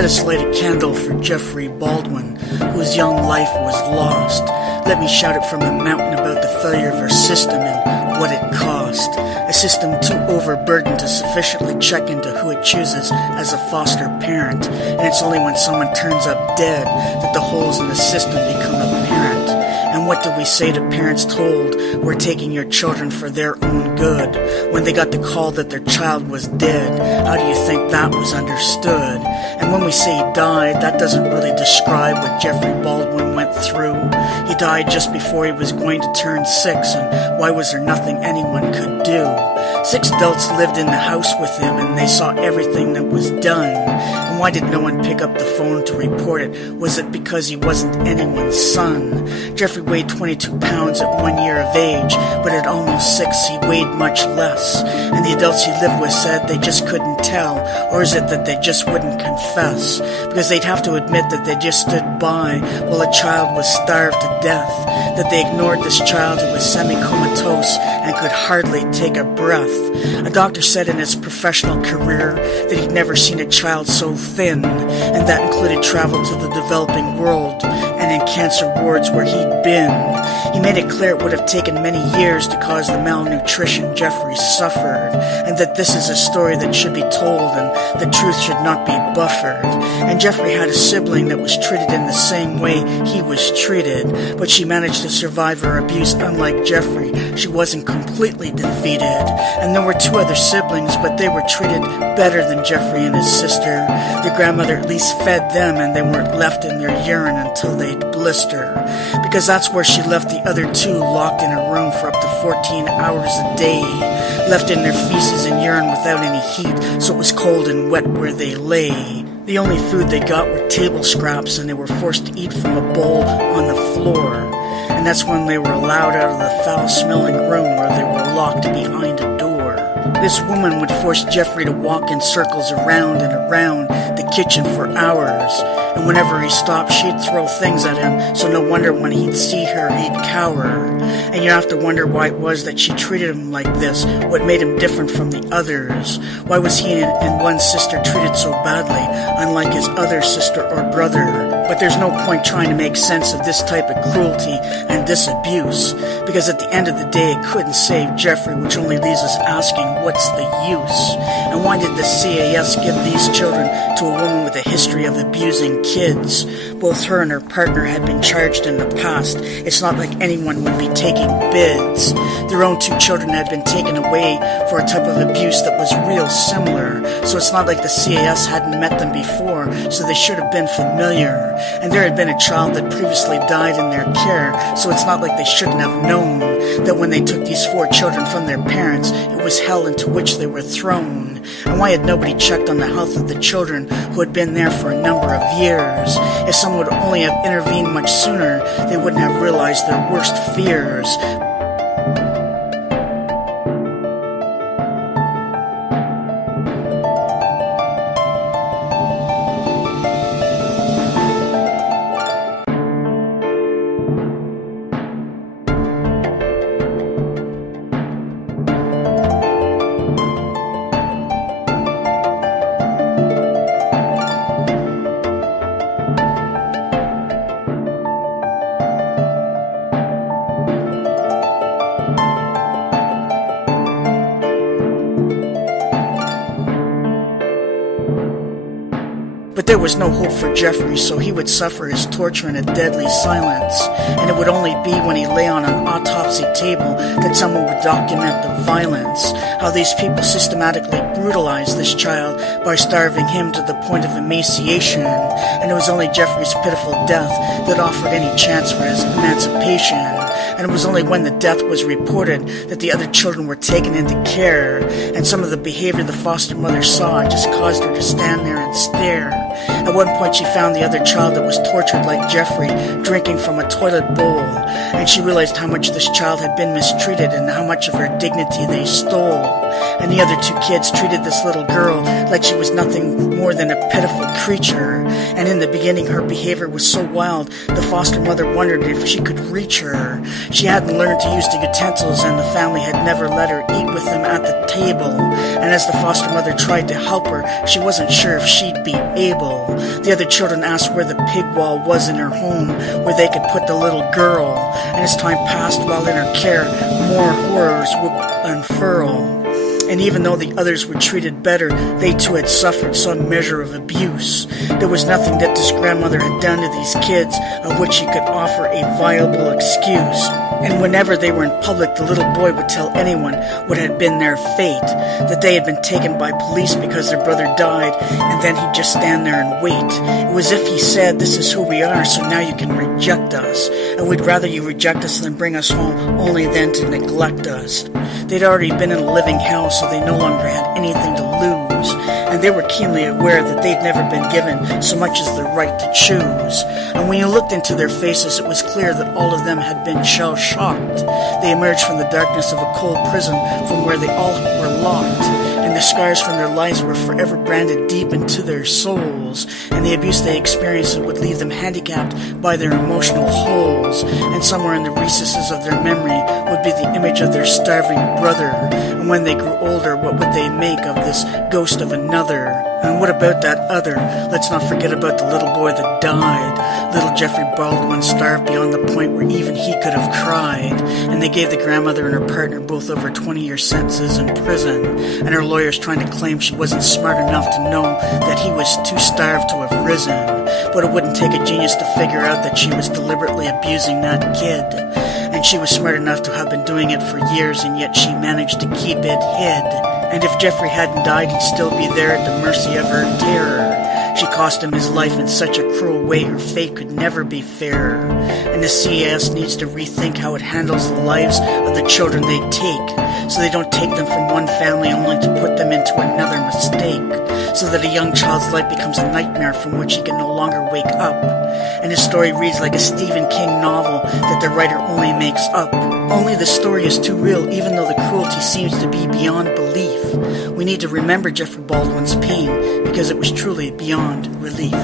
Let us light a candle for Jeffery Baldwin, whose young life was lost. Let me shout it from a mountain about the failure of our system and what it cost. A system too overburdened to sufficiently check into who it chooses as a foster parent. And it's only when someone turns up dead that the holes in the system become apparent. And what do we say to parents told we're taking your children for their own good? When they got the call that their child was dead, how do you think that was understood? And when we say he died, that doesn't really describe what Jeffery Baldwin went through. He died just before he was going to turn 6, and why was there nothing anyone could do? 6 adults lived in the house with him, and they saw everything that was done. And why did no one pick up the phone to report it? Was it because he wasn't anyone's son? Jeffery weighed 22 pounds at 1 year of age, but at almost 6 he weighed much less. And the adults he lived with said they just couldn't tell, or is it that they just wouldn't confess? Because they'd have to admit that they just stood by while a child was starved to death, that they ignored this child who was semi-comatose and could hardly take a breath. A doctor said in his professional career that he'd never seen a child so thin, and that included travel to the developing world and in cancer wards where he'd been. He made it clear it would have taken many years to cause the malnutrition Jeffery suffered, and that this is a story that should be told and the truth should not be buffered. And Jeffery had a sibling that was treated in the same way he was treated, but she managed to survive her abuse. Unlike Jeffery, she wasn't completely defeated. And there were 2 other siblings, but they were treated better than Jeffery and his sister. Their grandmother at least fed them, and they weren't left in their urine until they'd blister, because that's where she left the other 2 locked in a room for up to 14 hours a day, left in their feces and urine without any heat, so it was cold and wet where they lay. The only food they got were table scraps, and they were forced to eat from a bowl on the floor. And that's when they were allowed out of the foul-smelling room where they were locked behind a door. This woman would force Jeffery to walk in circles around and around the kitchen for hours, and whenever he stopped, she'd throw things at him, so no wonder when he'd see her, he'd cower. And you have to wonder why it was that she treated him like this, what made him different from the others. Why was he and one sister treated so badly, unlike his other sister or brother? But there's no point trying to make sense of this type of cruelty and this abuse, because at the end of the day it couldn't save Jeffery, which only leaves us asking, what's the use? And why did the CAS give these children to a woman with a history of abusing kids? Both her and her partner had been charged in the past. It's not like anyone would be taking bids. Their own 2 children had been taken away for a type of abuse that was real similar, so it's not like the CAS hadn't met them before, so they should have been familiar. And there had been a child that previously died in their care, so it's not like they shouldn't have known that when they took these 4 children from their parents, it was hell into which they were thrown. And why had nobody checked on the health of the children who had been there for a number of years? If someone would only have intervened much sooner, they wouldn't have realized their worst fears. But there was no hope for Jeffery, so he would suffer his torture in a deadly silence, and it would only be when he lay on an autopsy table that someone would document the violence, how these people systematically brutalized this child by starving him to the point of emaciation, and it was only Jeffery's pitiful death that offered any chance for his emancipation. And it was only when the death was reported that the other children were taken into care, and some of the behavior the foster mother saw just caused her to stand there and stare. At one point she found the other child that was tortured like Jeffery drinking from a toilet bowl, and she realized how much this child had been mistreated and how much of her dignity they stole. And the other 2 kids treated this little girl like she was nothing more than a pitiful creature, and in the beginning her behavior was so wild the foster mother wondered if she could reach her. She hadn't learned to use the utensils, and the family had never let her eat with them at the table. and as the foster mother tried to help her, she wasn't sure if she'd be able. The other children asked where the pig wall was in her home, where they could put the little girl, and as time passed while in her care, more horrors would unfurl. And even though the others were treated better, they too had suffered some measure of abuse. There was nothing that this grandmother had done to these kids of which she could offer a viable excuse. And whenever they were in public, the little boy would tell anyone what had been their fate, that they had been taken by police because their brother died, and then he'd just stand there and wait. It was as if he said, "This is who we are, so now you can reject us, and we'd rather you reject us than bring us home, only then to neglect us." They'd already been in a living hell, so they no longer had anything to lose, and they were keenly aware that they'd never been given so much as the right to choose. And when you looked into their faces, it was clear that all of them had been shell-shocked. They emerged from the darkness of a cold prison from where they all were locked, and the scars from their lives were forever branded deep into their souls, and the abuse they experienced would leave them handicapped by their emotional holes, and somewhere in the recesses of their memory would be the image of their starving brother. And when they grew older, what would they make of this ghost of another? And what about that other? Let's not forget about the little boy that died. Little Jeffery Baldwin starved beyond the point where even he could have cried, and they gave the grandmother and her partner both over 20-year sentences in prison, and her lawyers trying to claim she wasn't smart enough to know that he was too starved to have risen. But it wouldn't take a genius to figure out that she was deliberately abusing that kid, and she was smart enough to have been doing it for years, and yet she managed to keep it hid. And if Jeffery hadn't died, he'd still be there at the mercy of her terror. She cost him his life in such a cruel way, her fate could never be fairer. And the CAS needs to rethink how it handles the lives of the children they take, so they don't take them from one family only to put them into another mistake, so that a young child's life becomes a nightmare from which he can no longer wake up. And his story reads like a Stephen King novel that the writer only makes up. Only the story is too real, even though the cruelty seems to be beyond belief. We need to remember Jeffrey Baldwin's pain, because it was truly beyond relief.